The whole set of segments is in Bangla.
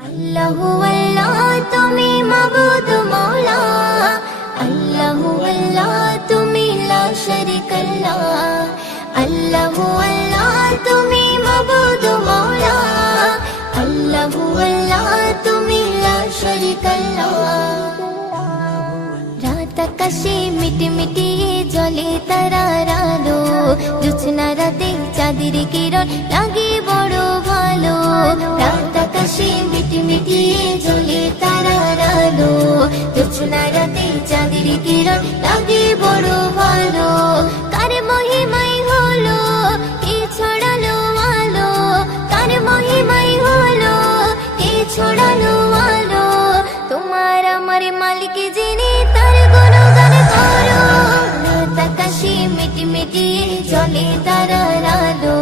আল্লাহু আল্লাহ তুমি মাবুদ মওলা, আল্লাহু আল্লাহ তুমি লা শারীকা আল্লাহ, আল্লাহু আল্লাহ তুমি মাবুদ মওলা, আল্লাহু আল্লাহ তুমি লা শারীকা আল্লাহ। রাত আকাশে মিটমিটি জ্বলে তারার আলো, জোছনা রাতে চাঁদের কিরণ লাগে বড় ভালো। রাত আকাশে মিটমিটি জ্বলে তারার আলো, জোছনা রাতে চাঁদের কিরণ লাগে বড় ভালো। কার মহিমাই হলো কে ছড়ালো আলো, কার মহিমাই হলো কে ছড়ালো আলো। তোমার আমার মালিক যিনি তার গুণগান করো। রাত আকাশে মিটমিটি জ্বলে তারার আলো,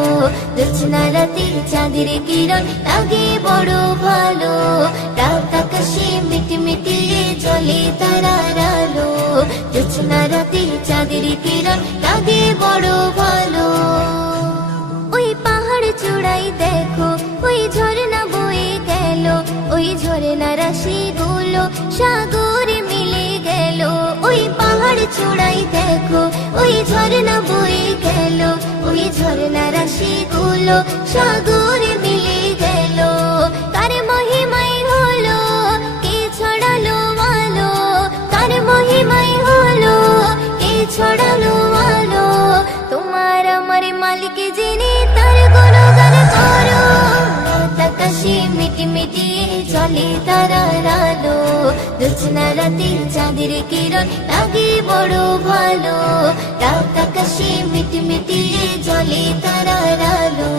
জোছনা রাতে চাঁদের কিরণ লাগে বড় ভালো। রাত আকাশে মিটমিটি জ্বলে তারার আলো, জোছনা রাতে চাঁদের কিরণ লাগে বড় ভালো। ওই পাহাড় চূড়াই দেখো ওই ঝর্ণা বয়ে গেল, ওই ঝর্ণা রাশি গুলো সাগরে মিলে গেল। ওই পাহাড় চূড়াই দেখো ওই ঝর্ণা বয়ে গেল, ওই ঝর্ণা রাশি গুলো সাগরে মিলে গেল। কার মহিমাই হলো কে ছড়ালো আলো, কার মহিমাই হলো কে ছড়ালো আলো। তোমার আমার মালিক যিনি তার গুণগান করো। রাত আকাশে মিটমিটি জ্বলে তারার আলো, জোছনা রাতে চাঁদের কিরণ লাগে বড় ভালো। রাত আকাশে মিটমিটি জ্বলে তারার আলো,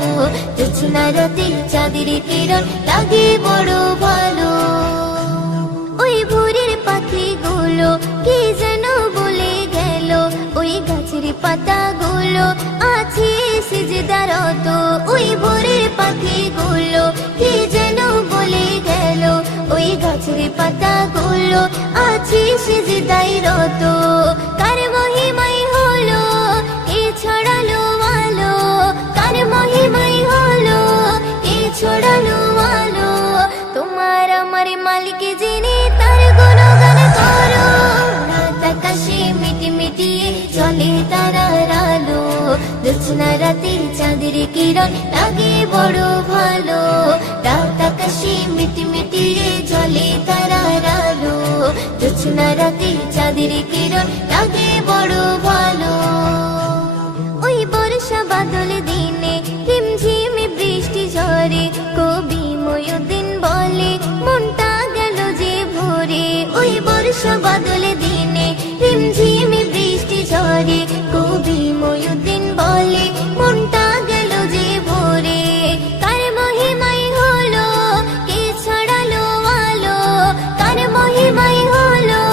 জোছনা রাতে চাঁদের কিরণ লাগে বড় ভালো। ওই ভোরের পাখিগুলো কি যেন বলে গেল, ওই গাছের পাতাগুলো আছে সিজদারত। ওই ভোরের পাখিগুলো কি যেন বলে গেল, ওই গাছের পাতাগুলো আছে সিজদারত। কার মহিমাই হলো কে ছড়ালো আলো, কার মহিমাই হলো কে ছড়ালো আলো। তোমার আমার মালিক যিনি তার গুণগান করো। রাত আকাশে মিটমিটি জ্বলে তারার আলো, জোছনা রাতে চাঁদের কিরণ লাগে বড় ভালো। রাত আকাশে মিটমিটি জ্বলে তারার আলো, জোছনা রাতে চাঁদের কিরণ লাগে বড় ভালো। ওই বর্ষা বাদল দিনে ঝিমঝিম বৃষ্টি ঝরে, কবি ময়ূরদিন বলে মনটা গেল যে ভরে। ওই বর্ষা বাদল দিনে ঝিমঝিম বৃষ্টি ঝরে, কবি ময়ূরদিন বলে মনটা গেল যে ভরে। কার মহিমাই হলো কে ছড়ালো আলো, কার মহিমাই হলো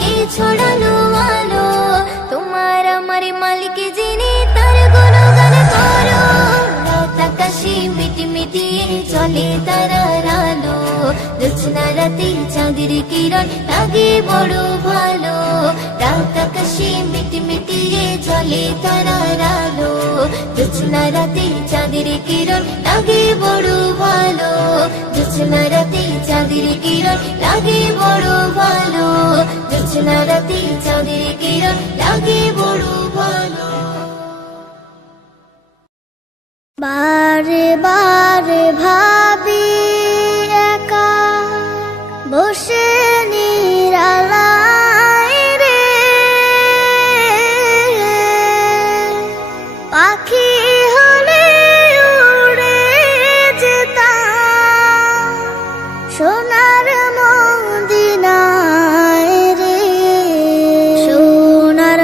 কে ছড়ালো আলো। তোমার আমার মালিক যিনি তার গুণগান করো। রাত আকাশে মিটমিটি জ্বলে তারার আলো, জোছনা রাতে চাঁদের কিরণ লাগে বড় ভালো। রাত আকাশে মিটমিটি জ্বলে তারার আলো, জোছনা রাতে চাঁদের কিরণ লাগে বড় ভালো। জোছনা রাতে চাঁদের কিরণ লাগে বড় ভালো, জোছনা রাতে চাঁদের কিরণ লাগে বড় ভালো। বারে বারে ভাবি একা বসে নিরালায় রে, পাখি হলে উড়ে যেতাম সোনার মদিনায় রে, সোনার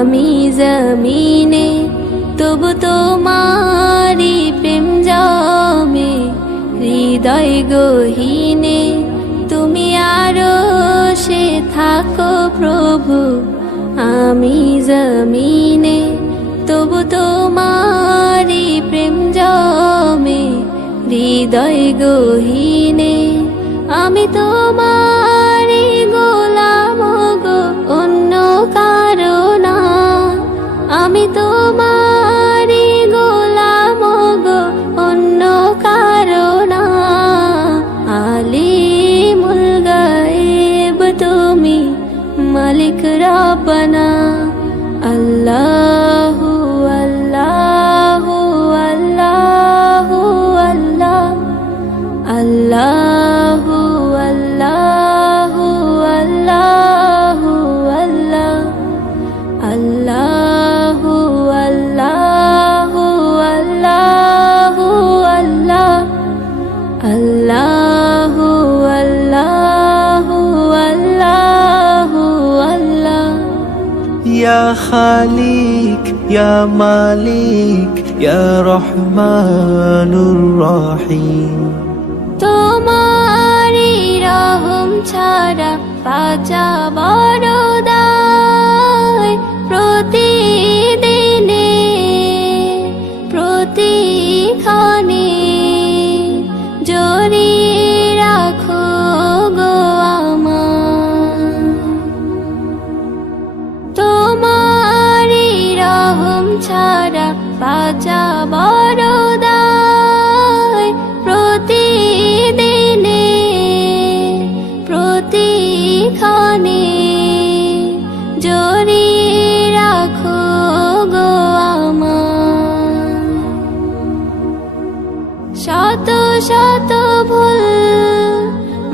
আমি জমিনে তবু তোমারি প্রেম জমে হৃদয় গহীনে তুমি আরো সে থাকো প্রভু আমি জমিনে তবু তোমারি প্রেম জমে হৃদয় গহীনে আমি তোমারি গোলাম গো অন্য কারো না আমি তোমারি গোলাম গো অন্য কারো না আলিমুল গায়েব তুমি মালিক রব্বানা আল্লাহু আল্লাহু আল্লাহু আল্লাহ আল্লাহু আল্লাহু আল্লাহু আল্লাহ আল্লাহু আল্লাহু আল্লাহু আল্লাহ আল্লাহু আল্লাহু আল্লাহু আল্লাহ ইয়া খালিক ইয়া মালিক ইয়া রহমানুর রহিম তোমারি রহম ছাড়া বাঁচা বড় দায় প্রতিদিনে প্রতিক্ষণে জড়িয়ে রাখো গো আমার তোমারি রহম ছাড়া বাঁচা বড় দায় প্রতিদিনে প্রতিক্ষণে জড়িয়ে রাখো গো আমার শত শত ভুল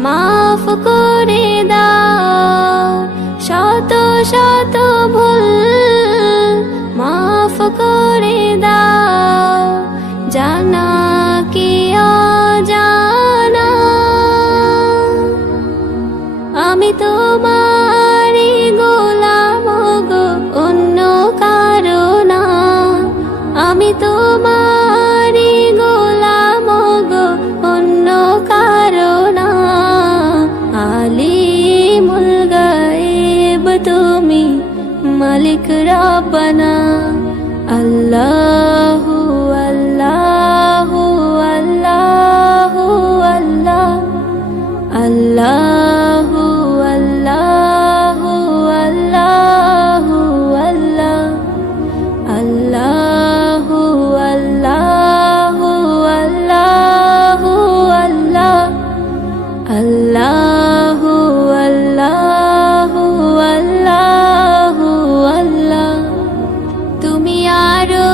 মাফ করে দাও শত শত ভুল মাফ করে দাও জানা কি অজানা আমি তোমারি গোলাম গো অন্য কারো না আমি তোমারি গোলাম গো অন্য কারো না আলিমুল গায়েব তুমি মালিক রব্বানা আল্লাহু আল্লাহু আল্লাহু আল্লাহ আল্লাহু আল্লাহু আল্লাহু আল্লাহ আল্লাহু আল্লাহু আল্লাহু আল্লাহ আল্লাহু আল্লাহু আল্লাহু আল্লাহ তুমি আরো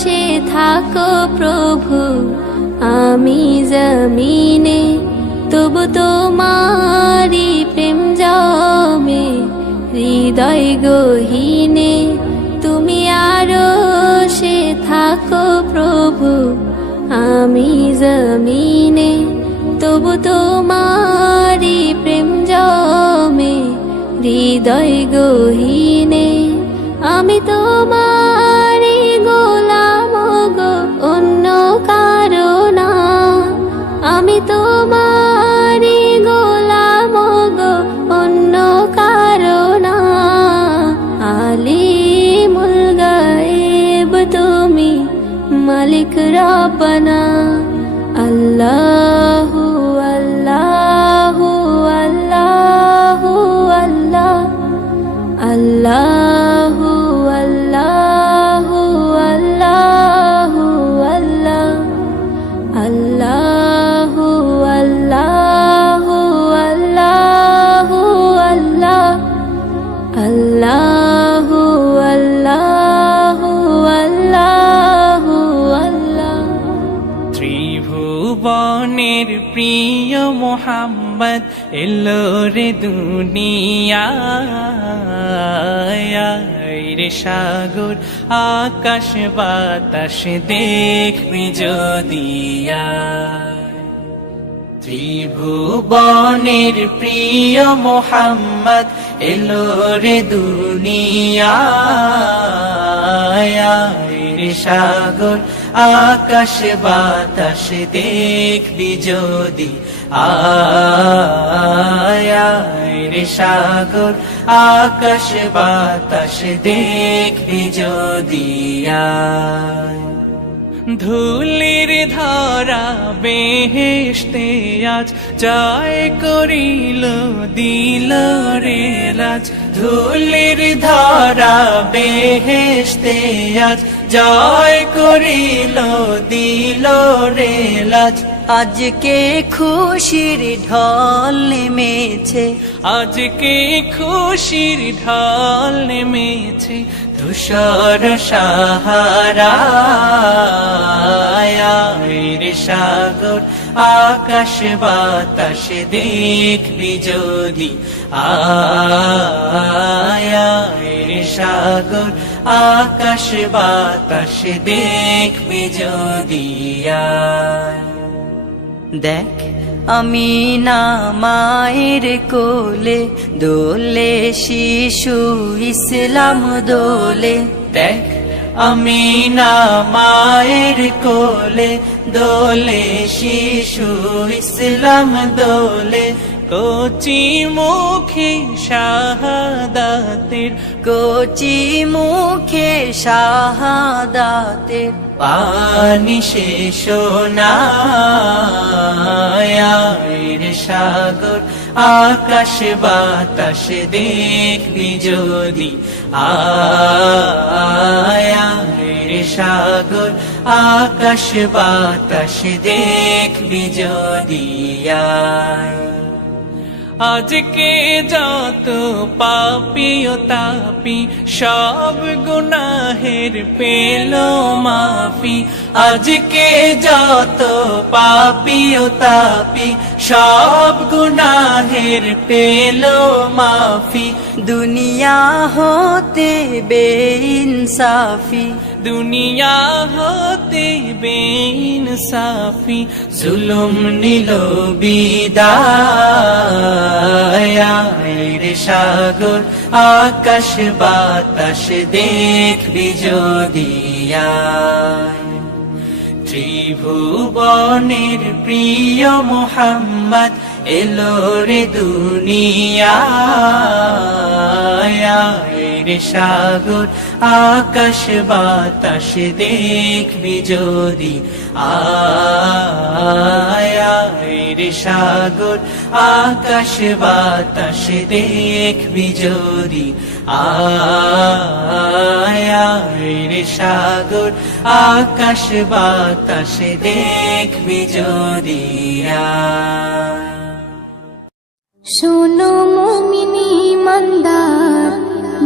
সে থাকো প্রভু আমি জমিনে তবু তোমারি প্রেম জমে হৃদয় গহীনে তুমি আরো সে থাকো প্রভু আমি জমিনে তবু তোমারি প্রেম জমে হৃদয় গহীনে আমি তোমারি গোলাম গো অন্য কারো না আমি তোমারি গোলাম গো অন্য কারো না আলিমুল গায়েব তুমি মালিক রব্বানা আল্লাহু আল্লাহু আল্লাহু আল্লাহ আল্লাহু আল্লাহু আল্লাহু আল্লাহ আল্লাহু আল্লাহু আল্লাহু আল্লাহ আল্লাহু আল্লাহু আল্লাহু আল্লাহ ত্রিভুবনের প্রিয় মোহাম্মদ এলো রে দুনিয়ায় রে সাগর আকাশ বাতাস দেখবি যদিয়া ত্রিভুবনের প্রিয় মোহাম্মদ এলো রে দুনিয়ায় রে সাগর আকাশ বাতাস দেখবি যদি আয় রে সাগর আকাশ বাতাস দেখবি যদি আয় ধুলির ধরা বেহেশতে আজ জয় করিল দিল রে লাজ ধুলির ধরা বেহেশতে আজ জয় করিল দিল রে লাজ আজকে খুশির ঢল নেমেছে, আজকে খুশির ঢল নেমেছে ধূসর সাহারায় রে সাগর আকাশ বাতাস দেখবি যদি আয় রে সাগর আকাশ বাতাস দেখবি যদি আয় দেখ আমি না মায়ের কোলে দোলে শিশু ইসলাম দোলে, দেখ আমি না মায়ের কোলে দোলে শিশু ইসলাম দোলে কচি মুখে শাহাদাতের কচি মুখে শাহাদাতের পানি শেষ রে সাগর আকাশ বাতাস দেখবি যদি আয় রে সাগর আকাশ বাতাস দেখবি যদি আয় আজকে যত পাপী ও তাপি সব গুনাহের পেল মাফি আজকে যত পাপী ও তাপি সব গুনাহের পেল মাফি দুনিয়া হতে বেইনসাফি দুনিয়া হতে বেইনসাফি জুলুম নিল বিদায় রে সাগর আকাশ বাতাস দেখবি যদি আয় ত্রিভুবনের প্রিয় মোহাম্মদ এলো রে দুনিয়ায় রে সাগর আকাশ বাতাস দেখবি যদি আয় রে সাগর আকাশ বাতাস দেখবি যদি আয় রে সাগর আকাশ বাতাস দেখবি যদি আয় শোনো মুমিনি ইমানদার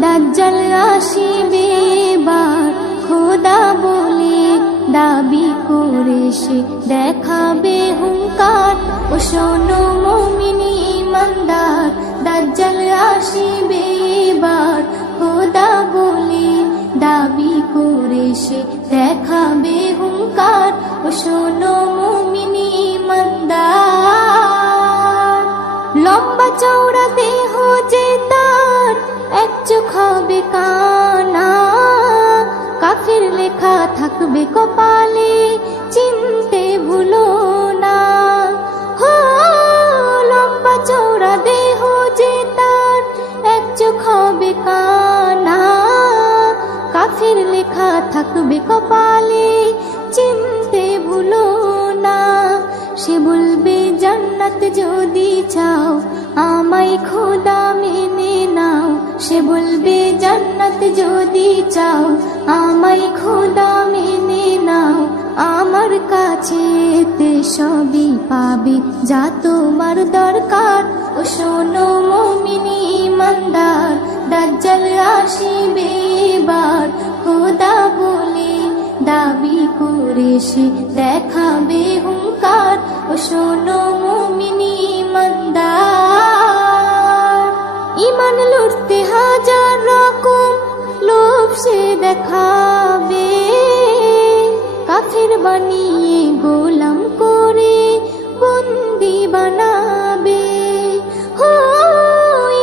দাজ্জাল আসিবে এবার খোদা বলে দাবি করে সে দেখাবে হুঙ্কার ও শোনো মুমিনি ইমানদার দাজ্জাল আসিবে এবার খোদা বলে দাবি করে সে দেখাবে হুঙ্কার ও শোনো মুমিনি ইমানদার লম্বা চওড়া দেহ যে তার এক চোখ হবে কানা কাফির লেখা থাকবে কপালে চিনতে ভুলো না হো লম্বা চওড়া দেহ যে তার এক চোখ হবে কানা কাফির লেখা থাকবে কপালে চিনতে ভুলো না সে বলবে জান্নাত যদি চাও আমায় খোদা মেনে নাও সে বলবে জান্নাত যদি চাও আমায় খোদা মেনে নাও আমার কাছে সবই পাবে যা তোমার দরকার ও শোনো মুমিনি ইমানদার দাজ্জাল আসিবে এবার খোদা বলে দাবি করে সে দেখাবে হুঙ্কার ও শোনো মুমিনি ইমানদার ইমান লুটতে হাজার রকম লোভ সে দেখাবে কাফির বানিয়ে গোলাম করে বন্দি বানাবে। হো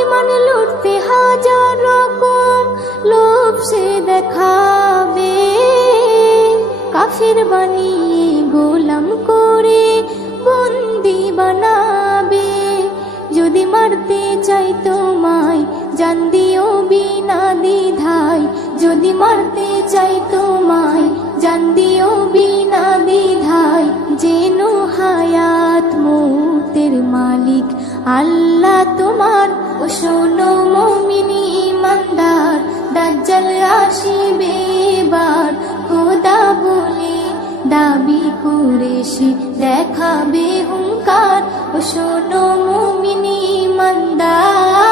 ইমান লুটতে হাজার রকম লোভ সে দেখাবে, কাফির বানিয়ে গোলাম করে বন্দি বানাবে। যদি মারতে চাই তোমায় জান দিও বিনা দ্বিধায়, যদি মারতে চাই তোমায় জান দিও বিনা দ্বিধায়। যেন হায়াত মৌতের মালিক আল্লাহ তোমার, ও শোনো মুমিন ইমানদার দাজ্জাল আসিবে এবার। খোদা বলে দাবি করে সে দেখাবে হুঙ্কার, ও শোনো মুমিন ইমানদার।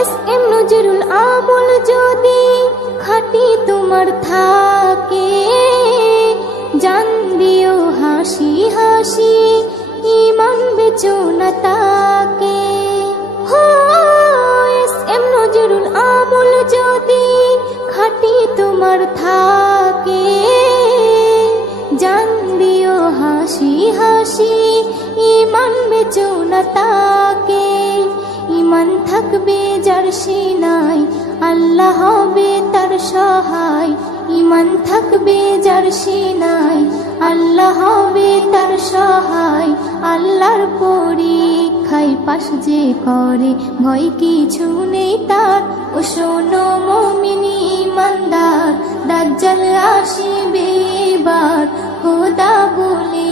এস.এম. নজরুল আমল যদি খাঁটি তোমার থাকে, জান দিও হাসি হাসি ইমান বেচো না তাকে। হো এস.এম. নজরুল আমল যদি খাঁটি তোমার থাকে, জান দিও হাসি হাসি ইমান বেচো না তাকে। ইমান থাকবে যার সিনায় আল্লাহ হবে তার সহায়, ইমান থাকবে যার সিনায় আল্লাহ হবে তার সহায়। আল্লাহর পরীক্ষায় পাশ যে করে ভয় কিছু নেই তার, ও শোনো মুমিন ইমানদার দাজ্জাল আসিবে এবার। খোদা বলে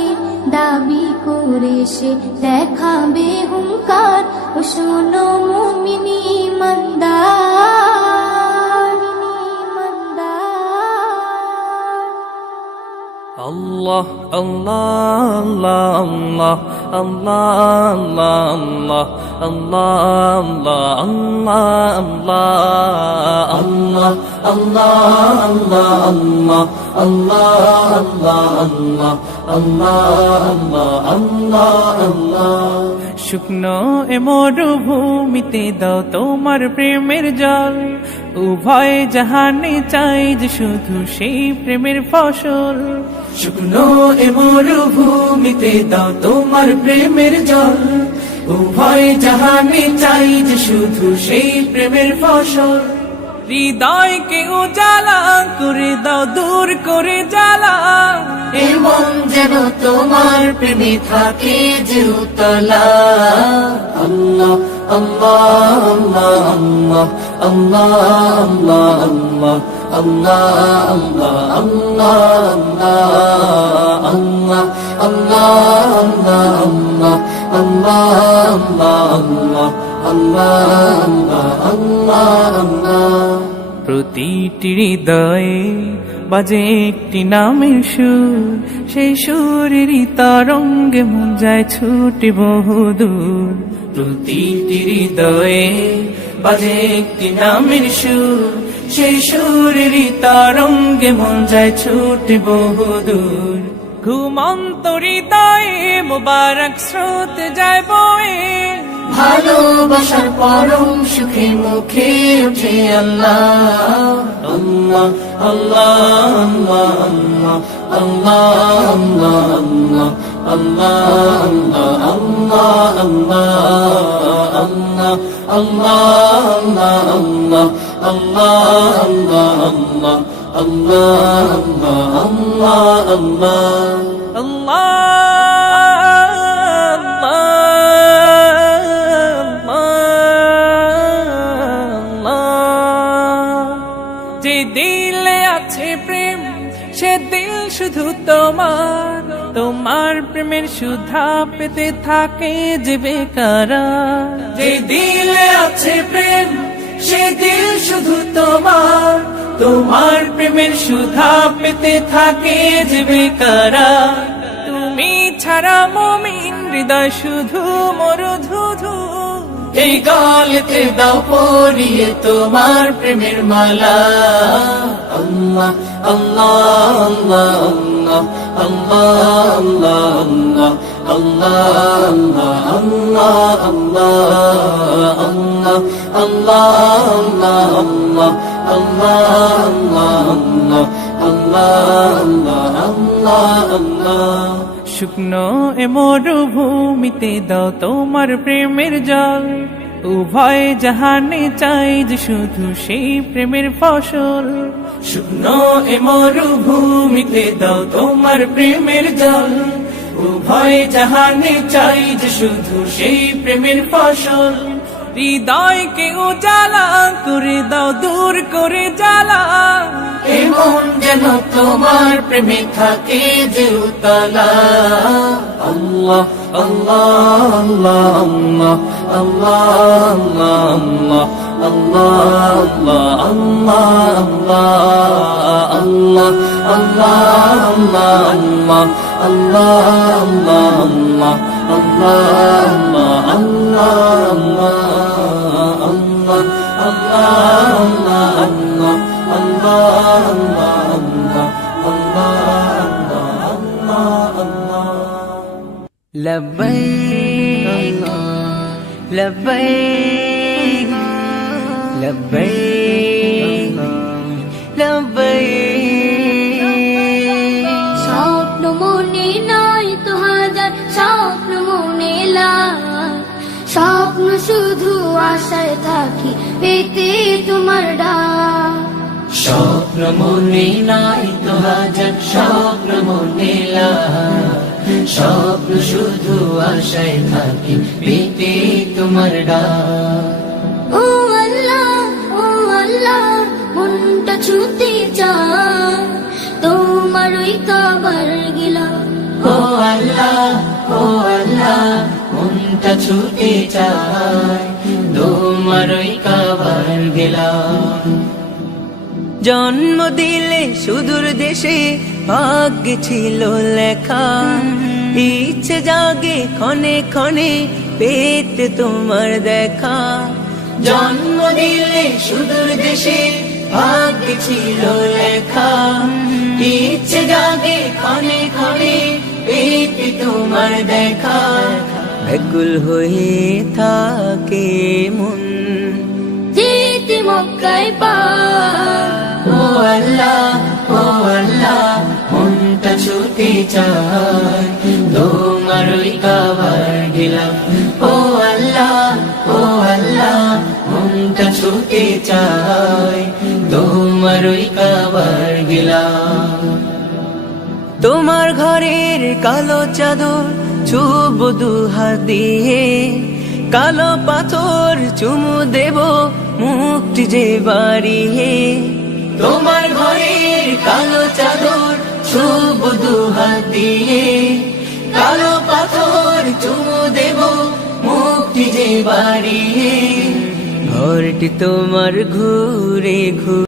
দাবি করে সে দেখাবে হুঙ্কার, ও শোনো মুমিন ইমানদার। আল্লাহ আল্লাহ আল্লাহ আল্লাহ আল্লাহ আল্লাহ। শুকনো এ মরুভূমিতে দাও তোমার প্রেমের জল, উভয় জাহানে চাই যে শুধু সেই প্রেমের ফসল। শুকনো এ মরুভূমিতে দাও তোমার প্রেমের জল, উভয় জাহানে চাই যে শুধু সেই প্রেমের ফসল। হৃদয়কে উজালা করে দাও দূর করে জ্বালা, এমন যেন তোমার প্রেমে থাকে যে উতলা। আল্লাহ আল্লাহ আল্লাহ আল্লাহ আল্লাহ আল্লাহ আল্লাহ আল্লাহ আল্লাহ আল্লাহ। প্রতিটি হৃদয়ে বাজে একটি নামের সুর, সেই সুরেরই তরঙ্গে মন যায় ছুটে বহুদূর। প্রতিটি হৃদয়ে বাজে একটি নামের সুর, সেই সুরেরই তরঙ্গে মন যায় ছুটে বহুদূর। ঘুমন্ত হৃদয়ে মোবারক স্রোত যায় বয়ে, ভালোবাসার পরম সুখে মুখে উঠে আল্লাহ আল্লাহ আল্লাহ আল্লাহ আল্লাহ আল্লাহ আল্লাহ আল্লাহ আল্লাহ যে দিলে আছে প্রেম সে দিল শুধু তোমার, তোমার প্রেমের সুধা পেতে থাকে যে বেকারার। যে দিলে আছে প্রেম সে দিল শুধু তোমার, তোমার প্রেমের সুধা পেতে থাকে যে বেকারার। তুমি ছাড়া মুমিন হৃদয় শুধু মরুধুধু, এই গলেতে দাও পরিয়ে তোমার প্রেমের মালা। আল্লাহ আল্লাহ আল্লাহ আল্লাহ আল্লাহ আল্লাহ আল্লাহ আল্লাহ শুকনো এ মরুভূমিতে দাও তোমার প্রেমের জল উভয় জাহানে চাই যে শুধু সেই প্রেমের ফসল শুকনো এ মরুভূমিতে দাও তোমার প্রেমের জল উভয় জাহানে চাই যে শুধু সেই প্রেমের ফসল হৃদয়কে উজালা করে দাও দূর করে জ্বালা এমন যেন তোমার প্রেমে থাকে যে উতলা আল্লাহ আল্লাহ আল্লাহ আল্লাহ আল্লাহ আল্লাহ আল্লাহ আল্লাহ আল্লাহ আল্লাহ لبيك لبيك لبيك لبيك স্বপ্ন মনে নাই তো হাজার স্বপ্ন মনে লাই স্বপ্ন শুধু আশায় থাকি পেতে তোমার ডাক স্বপ্ন মনে নাই তো হাজার স্বপ্ন মনে স্বপ্ন শুধু আশায় থাকি পেতে তোমার ডাক ও আল্লাহ মনটা ছুতে চায় তোমার ওই কাবার গিলা ও আল্লাহ মনটা ছুটে চায় তোমার ওই কাবার গেলাম জন্ম দিলে সুদূর দেশে ভাগ্যে ছিল লেখা ইচ্ছে জাগে ক্ষণে ক্ষণে পেতে তোমার দেখা জন্ম দিলে সুদূর দেশে ভাগ্যে ছিল লেখা ইচ্ছে জাগে ক্ষণে ক্ষণে পেতে তোমার দেখা ব্যাকুল হয়ে থাকে মন যেতে মক্কায় পার ও আল্লাহ মনটা ছুটে চায় তোমার ওই কাবার গেলাম ও আল্লাহ মনটা ছুটে চায় তোমার ওই কাবার গেলাম তোমার ঘরের কালো চাদর ছুব দুহাত দিয়ে কালো পাথর চুমু দেব মুক্তি যে বাড়িয়ে তোমার ঘরের কালো চাদর ছুব দুহাত দিয়ে কালো পাথর চুমু দেব মুক্তি যে বাড়িয়ে ঘরটি তোমার ঘুরে ঘুরে